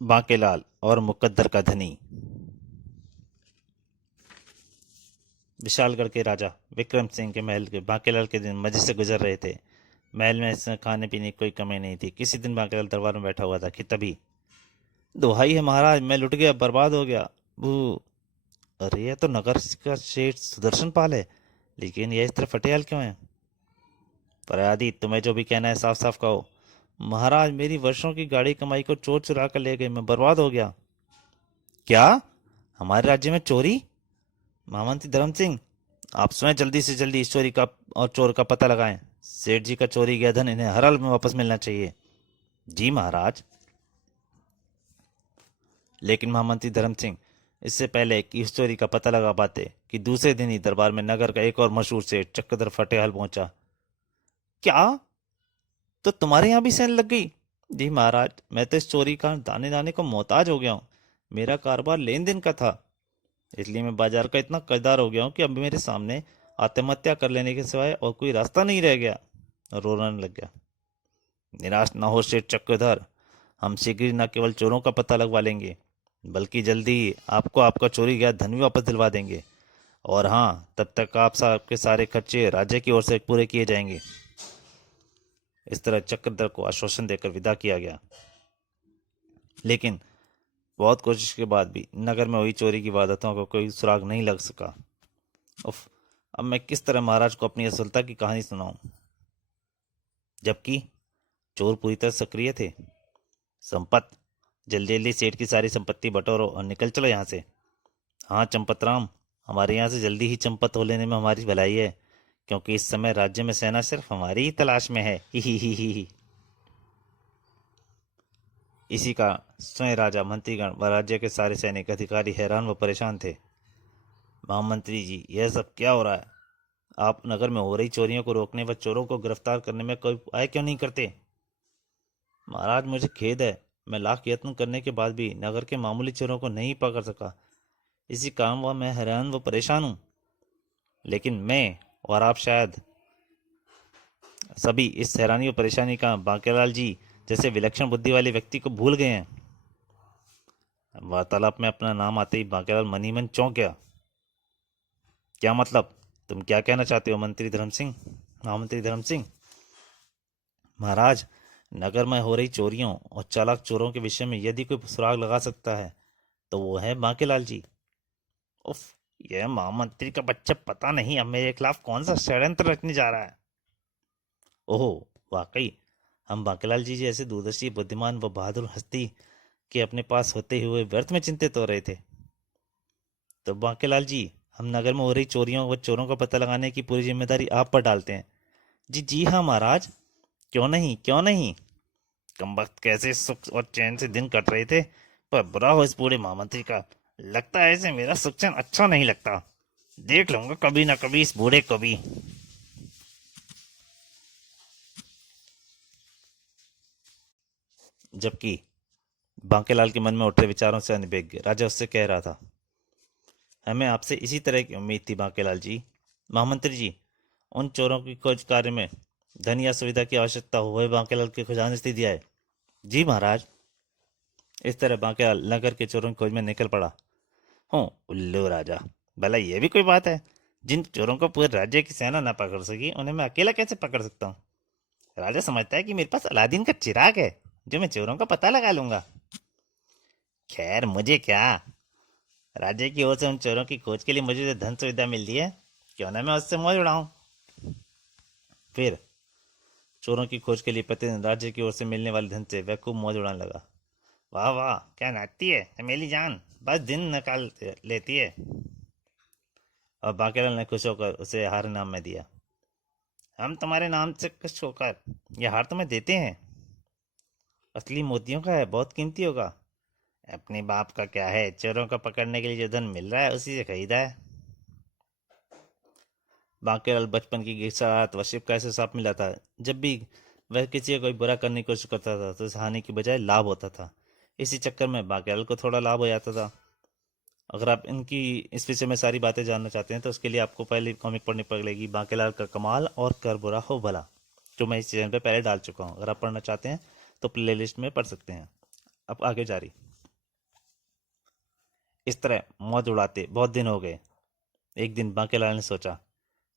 बांकेलाल और मुकद्दर का धनी। विशालगढ़ के राजा विक्रम सिंह के महल के बांकेलाल के दिन मजे से गुजर रहे थे। महल में इस समय खाने पीने की कोई कमी नहीं थी। किसी दिन बांकेलाल दरबार में बैठा हुआ था कि तभी, दुहाई है महाराज, मैं लुट गया, बर्बाद हो गया। वो, अरे यह तो नगर का शेठ सुदर्शन पाल है, लेकिन यह इस तरह फटेहाल क्यों है? पर आदि, तुम्हें जो भी कहना है साफ साफ कहो। महाराज, मेरी वर्षों की गाड़ी कमाई को चोर चुरा कर ले गए, मैं बर्बाद हो गया। क्या? हमारे राज्य में चोरी? महामंत्री धर्म सिंह, आप स्वयं जल्दी से जल्दी इस चोरी का और चोर का पता लगाएं। सेठ जी का चोरी गया धन इन्हें हर हाल में वापस मिलना चाहिए। जी महाराज। लेकिन महामंत्री धर्म सिंह, इससे पहले कि इस चोरी का पता लगा पाते कि दूसरे दिन ही दरबार में नगर का एक और मशहूर सेठ चक्रधर फटेहाल पहुंचा। क्या? तो तुम्हारे यहाँ भी सेंध लग गई? जी महाराज, मैं तो इस चोरी का दाने दाने को मोहताज हो गया हूँ। मेरा कारोबार लेन देन का था, इसलिए मैं बाजार का इतना कर्जदार हो गया हूँ कि अब मेरे सामने आत्महत्या कर लेने के सिवाय और कोई रास्ता नहीं रह गया। और रोने लग गया। निराश ना हो सेठ चक्रधर, हम शीघ्र ही न केवल चोरों का पता लगवा लेंगे, बल्कि जल्दी ही आपको आपका चोरी गया धन भी वापस दिलवा देंगे। और हाँ, तब तक आपके सारे खर्चे राज्य की ओर से पूरे किए जाएंगे। इस तरह चक्रधर को आश्वासन देकर विदा किया गया। लेकिन बहुत कोशिश के बाद भी नगर में हुई चोरी की वारदातों को कोई सुराग नहीं लग सका। उफ, अब मैं किस तरह महाराज को अपनी असफलता की कहानी सुनाऊं, जबकि चोर पूरी तरह सक्रिय थे। संपत, जल्दी जल्दी सेठ की सारी संपत्ति बटोरो और निकल चलो यहाँ से। हाँ चंपत राम, हमारे यहाँ से जल्दी ही चंपत हो लेने में हमारी भलाई है, क्योंकि इस समय राज्य में सेना सिर्फ हमारी ही तलाश में है। ही। इसी का स्वयं राजा, मंत्रीगण व राज्य के सारे सैनिक अधिकारी हैरान व परेशान थे। महामंत्री जी, यह सब क्या हो रहा है? आप नगर में हो रही चोरियों को रोकने व चोरों को गिरफ्तार करने में कोई उपाय क्यों नहीं करते? महाराज, मुझे खेद है, मैं लाख यत्न करने के बाद भी नगर के मामूली चोरों को नहीं पकड़ सका। इसी कारण वह मैं हैरान व परेशान हूँ। लेकिन मैं और आप शायद सभी इस हैरानी और परेशानी का बांकेलाल जी जैसे विलक्षण बुद्धि वाले व्यक्ति को भूल गए हैं। वार्तालाप में अपना नाम आते ही बांकेलाल मन ही मन चौंक गया। क्या मतलब? तुम क्या कहना चाहते हो मंत्री धर्म सिंह? महामंत्री धर्म सिंह, महाराज, नगर में हो रही चोरियों और चालाक चोरों के विषय में यदि कोई सुराग लगा सकता है तो वो है बांकेलाल जी। उफ, यह महामंत्री का बच्चा पता नहीं अब मेरे खिलाफ कौन सा षड्यंत्र रचने जा रहा है। ओहो, वाकई हम बांकेलाल जी जैसे दूरदर्शी, बुद्धिमान व बहादुर हस्ती के अपने पास होते हुए व्यर्थ में चिंतित हो रहे थे। तो बांकेलाल जी, हम नगर में हो रही चोरियों व चोरों का पता लगाने की पूरी जिम्मेदारी आप पर डालते हैं। जी जी हाँ महाराज, क्यों नहीं, क्यों नहीं। कमबख्त कैसे सुख और चैन से दिन कट रहे थे, पर बुरा हो इस बूढ़े महामंत्री का। लगता है इसे मेरा सुख चैन अच्छा नहीं लगता। देख लूंगा कभी ना कभी इस बूढ़े को भी। जबकि बांकेलाल के मन में उठ रहे विचारों से अनभिज्ञ राजा उससे कह रहा था, हमें आपसे इसी तरह की उम्मीद थी बांकेलाल जी। महामंत्री जी, उन चोरों की खोज कार्य में धन या सुविधा की आवश्यकता हो, वह बांकेलाल की खुजाने से दिया है। जी महाराज। इस तरह बांकेलाल नगर के चोरों की खोज में निकल पड़ा। हूँ उल्लू राजा, भला ये भी कोई बात है? जिन चोरों को पूरे राज्य की सेना न पकड़ सकी, उन्हें मैं अकेला कैसे पकड़ सकता हूँ? राजा समझता है कि मेरे पास अलादीन का चिराग है, जो मैं चोरों का पता लगा लूंगा। खैर, मुझे क्या, राज्य की ओर से उन चोरों की खोज के लिए मुझे जो धन सुविधा मिलती है, क्यों ना मैं उससे मौज उड़ाऊं। फिर चोरों की खोज के लिए प्रतिदिन राज्य की ओर से मिलने वाले धन से वह खूब मौज उड़ाने लगा। वाह वाह, क्या नाचती है मेरी जान, बस दिन निकाल लेती है। और बाकीलाल ने खुश होकर उसे हार इनाम में दिया। हम तुम्हारे नाम से खुश होकर यह हार तुम्हें देते हैं। असली मोतियों का है, बहुत कीमती होगा। अपने बाप का क्या है, चोरों को पकड़ने के लिए जो धन मिल रहा है उसी से खरीदा है। बांकेलाल बचपन की गिरसात व शिव का ऐसे साथ मिला था। जब भी वह किसी को कोई बुरा करने की कोशिश करता था तो उसे हानि की बजाय लाभ होता था। इसी चक्कर में बांकेलाल को थोड़ा लाभ हो जाता था। अगर आप इनकी इस विषय में सारी बातें जानना चाहते हैं तो उसके लिए आपको पहले कॉमिक पढ़नी पड़ेगी, बांकेलाल का कमाल और कर बुरा हो भला, जो मैं इस चैनल पे पहले डाल चुका हूँ। अगर आप पढ़ना चाहते हैं तो प्लेलिस्ट में पढ़ सकते हैं। अब आगे जारी। इस तरह मौज उड़ाते बहुत दिन हो गए। एक दिन बांकेलाल ने सोचा,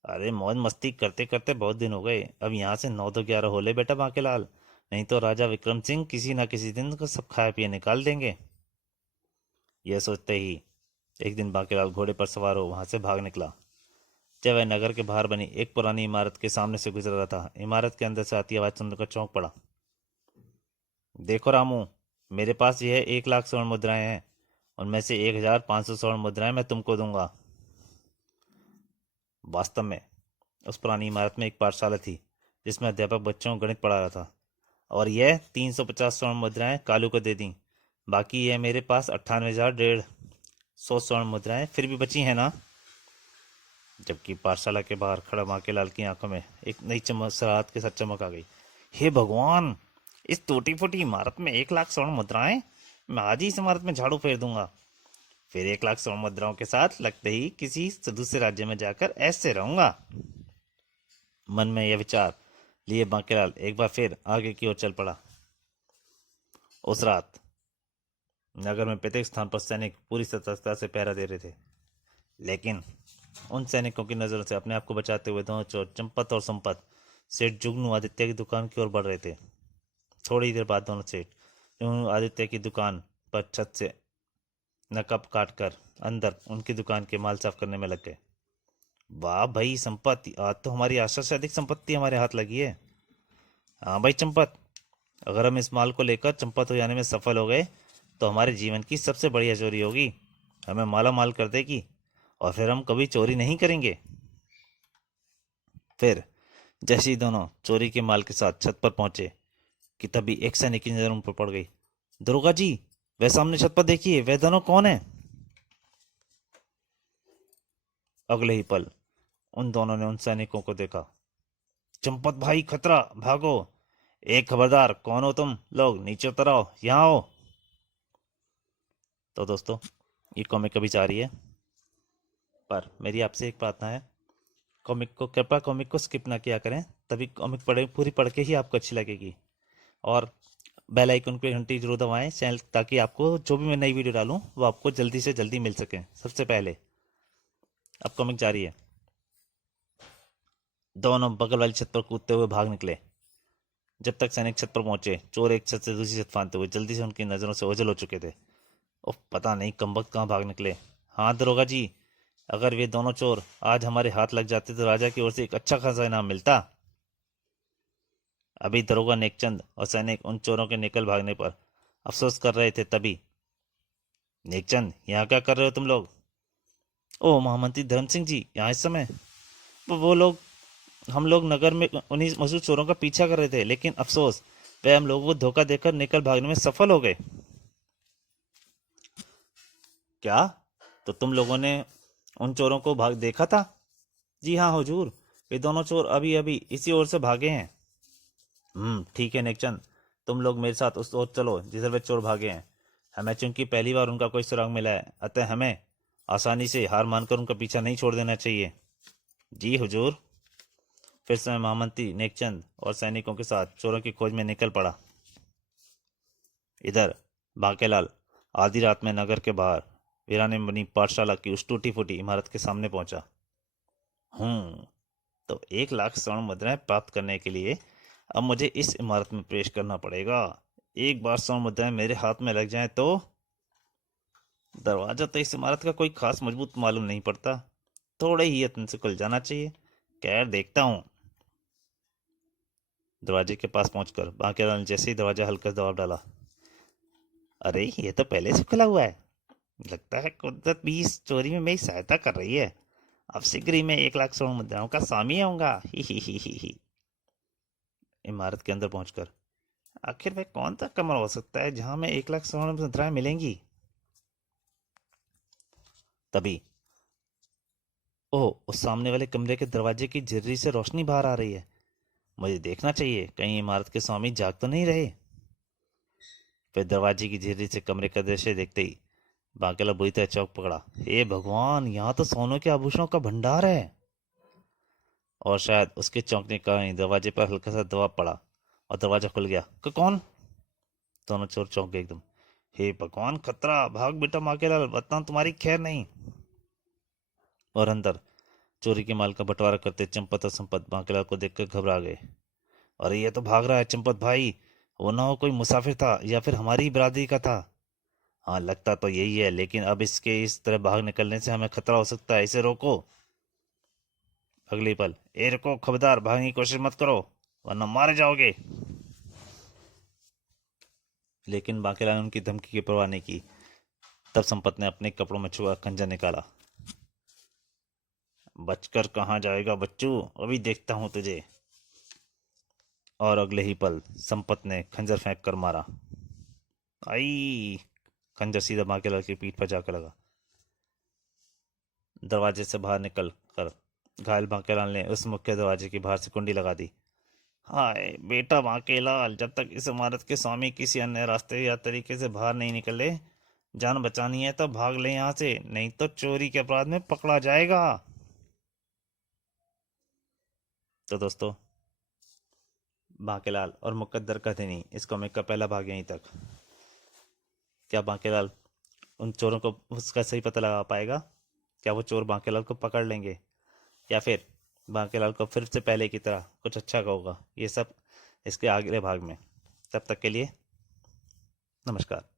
अरे मौज मस्ती करते करते बहुत दिन हो गए, अब यहाँ से 9 तो 11 हो ले बेटा बांकेलाल, नहीं तो राजा विक्रम सिंह किसी ना किसी दिन को सब खाए पिए निकाल देंगे। यह सोचते ही एक दिन बांकेलाल घोड़े पर सवार हो वहां से भाग निकला। जब वह नगर के बाहर बनी एक पुरानी इमारत के सामने से गुजर रहा था, इमारत के अंदर से आती आवाज सुनकर चौंक पड़ा। देखो रामू, मेरे पास यह 1 लाख स्वर्ण मुद्राएं हैं, उनमें से 1,500 स्वर्ण मुद्राएं मैं तुमको दूंगा। वास्तव में उस पुरानी इमारत में एक पाठशाला थी जिसमें अध्यापक बच्चों को गणित पढ़ा रहा था, और यह 350 स्वर्ण मुद्राएं कालू को दे दी। बाकी यह मेरे पास 98,150 स्वर्ण मुद्राएं फिर भी बची हैं ना। जबकि पाठशाला के बाहर खड़ा बांकेलाल की आंखों में एक नई चमक के साथ चमक आ गई। हे भगवान, इस टूटी फूटी इमारत में 1 लाख स्वर्ण मुद्राएं! मैं आज ही इस इमारत में झाड़ू फेर दूंगा। फिर 1 लाख स्वर्ण मुद्राओं के साथ लगते ही किसी दूसरे राज्य में जाकर ऐसे रहूंगा। मन में यह विचार लिए बांकेलाल एक बार फिर आगे की ओर चल पड़ा। उस रात नगर में प्रत्येक स्थान पर सैनिक पूरी सतर्कता से पहरा दे रहे थे, लेकिन उन सैनिकों की नजरों से अपने आप को बचाते हुए दोनों चोर चंपत और संपत सेठ जुगनू आदित्य की दुकान की ओर बढ़ रहे थे। थोड़ी देर बाद दोनों सेठ जुगनू आदित्य की दुकान पर छत से नकब काट कर अंदर उनकी दुकान के माल साफ करने में लग गए। वाह भाई संपत्ति, आज तो हमारी आशा से अधिक संपत्ति हमारे हाथ लगी है। हाँ भाई चंपत, अगर हम इस माल को लेकर चंपत हो जाने में सफल हो गए तो हमारे जीवन की सबसे बढ़िया चोरी होगी, हमें माला माल कर देगी और फिर हम कभी चोरी नहीं करेंगे। फिर जैसे ही दोनों चोरी के माल के साथ छत पर पहुंचे कि तभी एक सैनिक की नजर उन पर पड़ गई। दरोगा जी, वह सामने छत पर देखिए, वह दोनों कौन है? अगले ही पल उन दोनों ने उन सैनिकों को देखा। चंपत भाई खतरा, भागो! एक खबरदार, कौन हो तुम लोग? नीचे उतर आओ, यहाँ आओ। तो दोस्तों, ये कॉमिक कभी जा रही है, पर मेरी आपसे एक प्रार्थना है, कृपया कॉमिक को स्किप ना किया करें, तभी कॉमिक पढ़े पूरी पढ़ के ही आपको अच्छी लगेगी। और बेल आइकन पे घंटी जरूर दबाएं चैनल, ताकि आपको जो भी मैं नई वीडियो डालूं वो आपको जल्दी से जल्दी मिल सके सबसे पहले। अब कॉमिक जारी है। दोनों बगल वाली छत पर कूदते हुए भाग निकले। जब तक सैनिक छत पर पहुंचे, चोर एक छत से दूसरी छत फांदते हुए जल्दी से उनकी नजरों से ओझल हो चुके थे। उफ, पता नहीं कमबख्त कहाँ भाग निकले। हाँ दरोगा जी, अगर वे दोनों चोर आज हमारे हाथ लग जाते तो राजा की ओर से एक अच्छा खासा इनाम मिलता। अभी दरोगा नेकचंद और सैनिक उन चोरों के निकल भागने पर अफसोस कर रहे थे, तभी नेकचंद, यहाँ क्या कर रहे हो तुम लोग? ओ महामंत्री धर्म सिंह जी, यहाँ इस समय? वो लोग, हम लोग नगर में उन्हीं मशहूर चोरों का पीछा कर रहे थे, लेकिन अफसोस वे हम लोगों को धोखा देकर निकल भागने में सफल हो गए। क्या? तो तुम लोगों ने उन चोरों को भाग देखा था? जी हाँ हुजूर, वे दोनों चोर अभी अभी इसी ओर से भागे हैं। ठीक है नेकचंद, तुम लोग मेरे साथ उस ओर चलो जिधर वे चोर भागे हैं। हमें चूंकि पहली बार उनका कोई सुराग मिला है, अतः हमें आसानी से हार मानकर उनका पीछा नहीं छोड़ देना चाहिए। जी हुजूर। फिर से महामंत्री नेकचंद और सैनिकों के साथ चोरों की खोज में निकल पड़ा। इधर बांकेलाल आधी रात में नगर के बाहर वीराने में बनी पाठशाला की उस टूटी फूटी इमारत के सामने पहुंचा। तो 1 लाख स्वर्ण मुद्राएं प्राप्त करने के लिए अब मुझे इस इमारत में प्रवेश करना पड़ेगा। एक बार स्वर्ण मुद्राएं मेरे हाथ में लग जाएं तो दरवाजा तो इस इमारत का कोई खास मजबूत मालूम नहीं पड़ता, थोड़े ही यत्न से खुल जाना चाहिए। खैर देखता हूँ। दरवाजे के पास पहुंचकर बांकेलाल ने जैसे ही दरवाजा हल्का दबाव डाला, अरे ये तो पहले से खुला हुआ है। लगता है कुदरत भी इस चोरी में मेरी सहायता कर रही है। अब शीघ्र ही मैं 1 लाख स्वर्ण मुद्राओं का स्वामी होऊंगा। ही। इमारत के अंदर पहुंचकर आखिर वह कौन सा कमरा हो सकता है जहां में 1 लाख स्वर्ण मुद्राएं मिलेंगी? तभी ओह, उस सामने वाले कमरे के दरवाजे की झिर्री से रोशनी बाहर आ रही है। मुझे देखना चाहिए, कहीं इमारत के स्वामी जाग तो नहीं रहे। फिर दरवाजे की झिर्री से कमरे का दृश्य देखते ही बांकेला बुरी तरह चौंक पकड़ा। हे भगवान, यहाँ तो सोने के आभूषणों का भंडार है। और शायद उसके चौंकने का ही दरवाजे पर हल्का सा दबाव पड़ा और दरवाजा खुल गया। कौन? दोनों चोर चौंक गए एकदम। हे भगवान, खतरा! भाग बेटा बांकेलाल, वरना तुम्हारी खैर नहीं। और अंदर चोरी के माल का बंटवारा करते चंपत और संपत बांकेलाल को देखकर घबरा गए। अरे ये तो भाग रहा है चंपत भाई, वो ना हो कोई मुसाफिर था या फिर हमारी ही बिरादरी का था। हाँ, लगता तो यही है, लेकिन अब इसके इस तरह भाग निकलने से हमें खतरा हो सकता है, इसे रोको। अगले पल, ए रुको, खबरदार, भागने की कोशिश मत करो वरना मारे जाओगे। लेकिन बांकेलाल ने उनकी धमकी की परवाह नहीं की। तब संपत ने अपने कपड़ों में छुआ खंजर निकाला। बचकर कहाँ जाएगा बच्चू, अभी देखता हूं तुझे। और अगले ही पल संपत ने खंजर फेंक कर मारा। आई! खंजर सीधा बांकेलाल की पीठ पर जाकर लगा। दरवाजे से बाहर निकल कर घायल बांकेलाल ने उस मुख्य दरवाजे की बाहर से कुंडी लगा दी। हाय बेटा बांकेलाल, जब तक इस इमारत के स्वामी किसी अन्य रास्ते या तरीके से बाहर नहीं निकले, जान बचानी है तो भाग ले यहाँ से, नहीं तो चोरी के अपराध में पकड़ा जाएगा। तो दोस्तों, बांकेलाल और मुकद्दर का धनी इस कॉमिक का पहला भाग यहीं तक। क्या बांकेलाल उन चोरों को उसका सही पता लगा पाएगा? क्या वो चोर बांकेलाल को पकड़ लेंगे, या फिर बांकेलाल को फिर से पहले की तरह कुछ अच्छा होगा? ये सब इसके अगले भाग में। तब तक के लिए नमस्कार।